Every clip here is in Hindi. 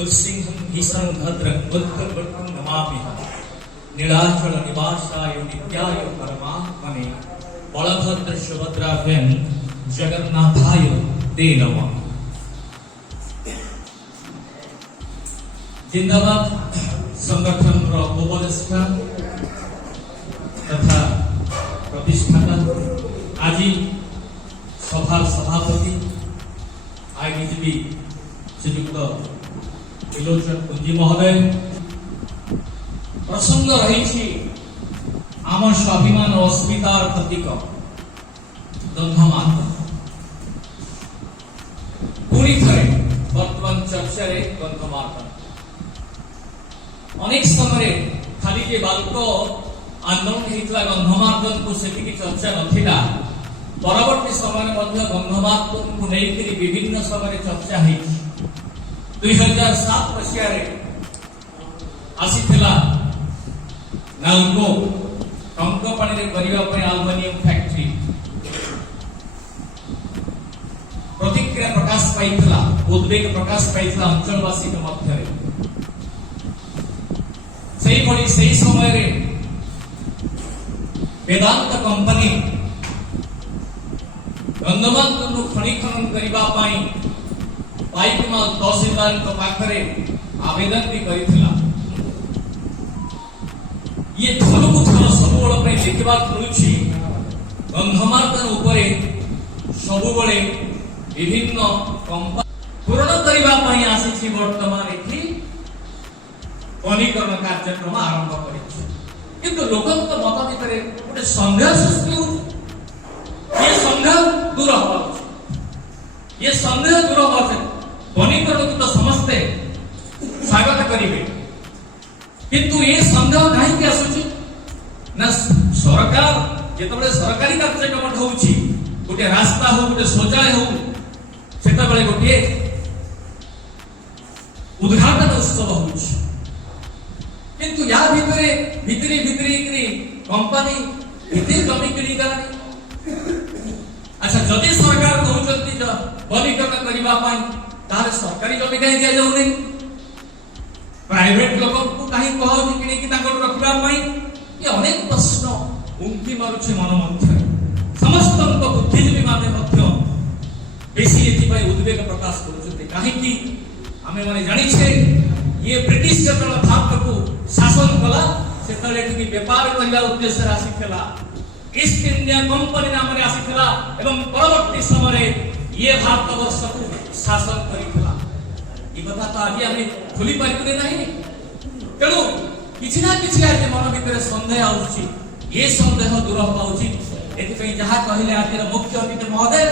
नृसिंहं भीषण भद्र बुद्धवटं नमाम्यहं नीलाचल निवासाय नित्याय परमात्मने बलभद्र सुभद्राभ्यां जगन्नाथाय ते नमः। जिंदाबाद संगठन उपदेष्टा तथा प्रतिष्ठाता आज सभार सभापति आईनजीवी श्रीयुक्त विलोचन कुंजी महोदय प्रसंग रही आम स्वाभिमान और अस्मितार प्रतीक गंधमार्दन पुणी थे बर्तमान चर्चा गंधमार्दन अनेक समय खाली जे बालक आंदोलन होता गंधमार्दन को से चर्चा नथिला परवर्ती समय गंधमार्दन को लेकर विभिन्न समय चर्चा है 2007 मसीह आसीथिला नालको टंकपाणी रे करिवा पय एल्युमिनियम फैक्ट्री प्रतिक्रिया प्रकाश पाइथिला उद्वेग प्रकाश पाइथिला अंचलवासी के मध्य रे सही पड़ी सही समय रे वेदांत कंपनी गंधमार्दन को खनि खनन करिवा पय पाइकमाल तहसीलदार को पाखरे आवेदन भी करिथिला ये थलुकु थल सबुबेले पे देखिबा मिलुछि गंधमार्दन उपरे सबुबेले विभिन्न कंपनी पूर्ण करिबा पय आसीछि वर्तमान एथि वनीकरण कार्यक्रम आरंभ करिछि किंतु लोकंक मत भितरे गोटे संदेह सृष्टि होछि ये संदेह दूर होबा ये संदेह दूर होबा वनीकरण को तो समस्ते स्वागत करेंगे किंतु ये संदेह कहीं आसुची ना सरकार जेतबेले सरकारी कार्यक्रम होउची गोटे रास्ता हो गोटे शौचालय हो सेतबेले गोटे उद्घाटन उत्सव होउची किंतु या भितरे भितरी कंपनी इते जमी किणी गलानी अच्छा जदि सरकार कहउचंती वनीकरण करिबा पय तारे सरकारी जमी कहीं दिया जाऊ नहीं प्राइवेट लोक को कहीं कहउनी किणी कि ताको रखबा पय ये अनेक प्रश्न उंकी मारुछि मन मध्य समस्त बुद्धिजीवी माने मध्य बेसी एथि पय उद्वेग प्रकाश करूछते काहे कि हमें माने जानि छे ये ब्रिटिश जतला भारत को शासन कला सेतले एथि व्यापार करिया उद्देश्य आसीथला ईस्ट इंडिया कंपनी नाम रे आसीथला एवं परवर्ती समय ये भारत वर्ष को शासन करिथला ई कथा तो आज हम खुली पाइबे नहीं तेणु किछि ना किछि आज मन भीतर संदेह आउछि ये संदेह दूर होबा उचित एथि पे जहा कहिले आज मुख्य अतिथि महोदय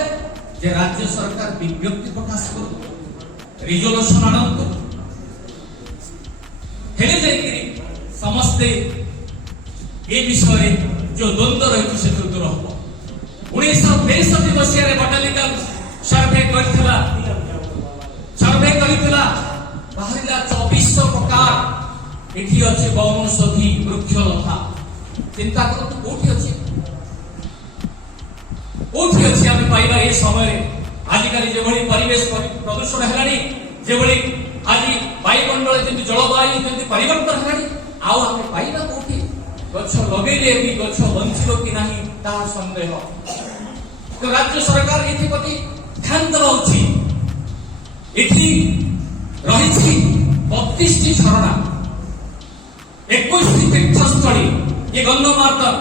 जे राज्य सरकार विज्ञप्ति प्रकाश करू रिजोल्यूशन आनंद हेले जेकरी समस्ते ये विषय जो द्वंद्व रही से दूर होबो 1963 मसीह रे बटालिकल सर्वे करथिला बाहरिला 2400 प्रकार एठी अछि वनौषधि वृक्षलता चिंता करत कोठी अछि हम पाइबा ए समय आज काली जे भली परिवेश प्रदूषण हेलानी जे भली आज वायुमंडल जे जलवायु जे परिवर्तन हेलानी आउ हम पाइबा कोठी गछ लगेले भी गछ बंचिबो कि नाही ता संदेह तो राज्य सरकार एथि प्रति ध्यान देवा उचित एथि रही 32 टी झरणा 21 टी तीर्थस्थली ये गंधमार्दन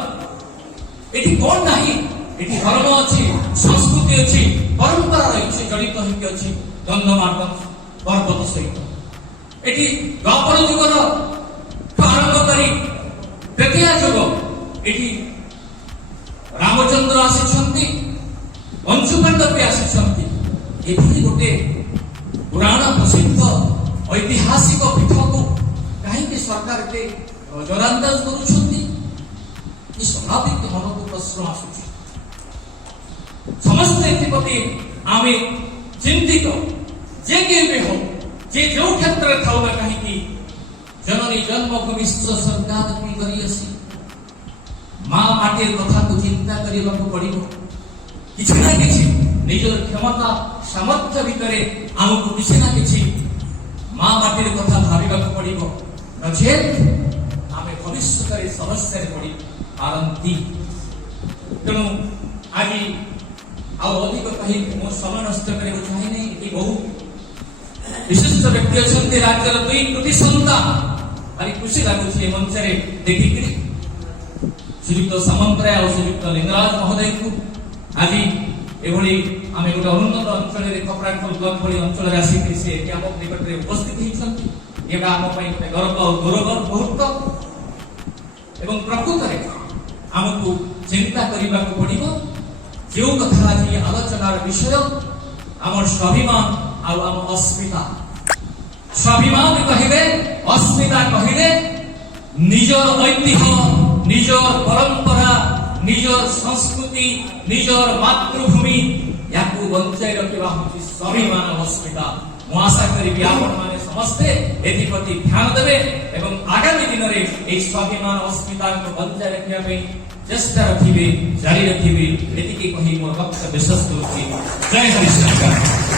एथि कोन नाही एथि धर्म अछि संस्कृति अछि परंपरा रही जड़ित होइके अछि गंधमार्दन पर्वत सहित एथि द्वापर युगर आरंभ करी तृतीय युग एथि रामचंद्र आसिछंती पंचुपांडव भी आसिछंती एथि गोटे पुराण प्रसिद्ध ऐतिहासिक पीठ को कहीं सरकार के नजरअंदाज करुछंती ये स्वाभाविक मन को प्रश्न आसुछि समस्त एथिपति आमे चिंतित जे के भी हो जे जो क्षेत्र रे थाउ ना कहीं की जननी जन्मभूमि संतान की करियसी मां माटीर कथा को चिंता करिବାକୁ पड़िबो किछि ना किछि निजर क्षमता सामर्थ्य भितरे आमको किछि ना किछि मां ସମାଧିର କଥା ଭାବିବାକୁ ପଡ଼ିବ, ନଚେତ୍ ଆମେ ଭବିଷ୍ୟତରେ ସମସ୍ୟାରେ ପଡ଼ି ପାରନ୍ତି। ତେଣୁ ଆଜି ଆଉ ଅଧିକ କହି ମୁଁ ସମୟ ନଷ୍ଟ କରିବାକୁ ଚାହେଁନି। ଏଠି ବହୁ ବିଶିଷ୍ଟ ବ୍ୟକ୍ତି ଅଛନ୍ତି, ରାଜ୍ୟର 2 କୋଟି ସନ୍ତାନ। ଭାରି ଖୁସି ଲାଗୁଛି ଏ ମଞ୍ଚରେ ଦେଖିକିରି ଶ୍ରୀଯୁକ୍ତ ସାମନ୍ତରାୟ ଆଉ ଶ୍ରୀଯୁକ୍ତ ଲିଙ୍ଗରାଜ ମହୋଦୟଙ୍କୁ ଆଜି ଏଭଳି ଆମେ ଗୋଟେ ଅନୁନ୍ନତ ଅଞ୍ଚଳରେ ଖପରାଖୋଲ ବ୍ଲକ ଭଳି ଅଞ୍ଚଳରେ ଆସିକି ସେ ଏଠି ଆମ ନିକଟରେ ଉପସ୍ଥିତ ହେଇଛନ୍ତି। ଏଇଟା ଆମ ପାଇଁ ଗୋଟେ ଗର୍ବ ଆଉ ଗୌରବ ମୁହୂର୍ତ୍ତ। ଏବଂ ପ୍ରକୃତରେ ଆମକୁ ଚିନ୍ତା କରିବାକୁ ପଡ଼ିବ, ଯେଉଁ କଥା ଆଜି ଆଲୋଚନାର ବିଷୟ ଆମର ସ୍ୱାଭିମାନ ଆଉ ଆମ ଅସ୍ମିତା। ସ୍ୱାଭିମାନ କହିଲେ, ଅସ୍ମିତା କହିଲେ ନିଜର ଐତିହ୍ୟ, ନିଜର ପରମ୍ପରା, ନିଜର ସଂସ୍କୃତି, ନିଜର ମାତୃଭୂମି, ୟାକୁ ବଞ୍ଚାଇ ରଖିବା ହେଉଛି ସ୍ୱାଭିମାନ ଅସ୍ମିତା। ମୁଁ ଆଶା କରିବି ଆପଣମାନେ ସମସ୍ତେ ଏଥିପ୍ରତି ଧ୍ୟାନ ଦେବେ ଏବଂ ଆଗାମୀ ଦିନରେ ଏହି ସ୍ୱାଭିମାନ ଅସ୍ମିତାକୁ ବଞ୍ଚାଇ ରଖିବା ପାଇଁ ଚେଷ୍ଟା ରଖିବେ, ଜାରି ରଖିବେ। ଏତିକି କହି ମୋର ବକ୍ତବ୍ୟ ଶେଷ କରୁଛି। ଜୟ ହରିଶଙ୍କର।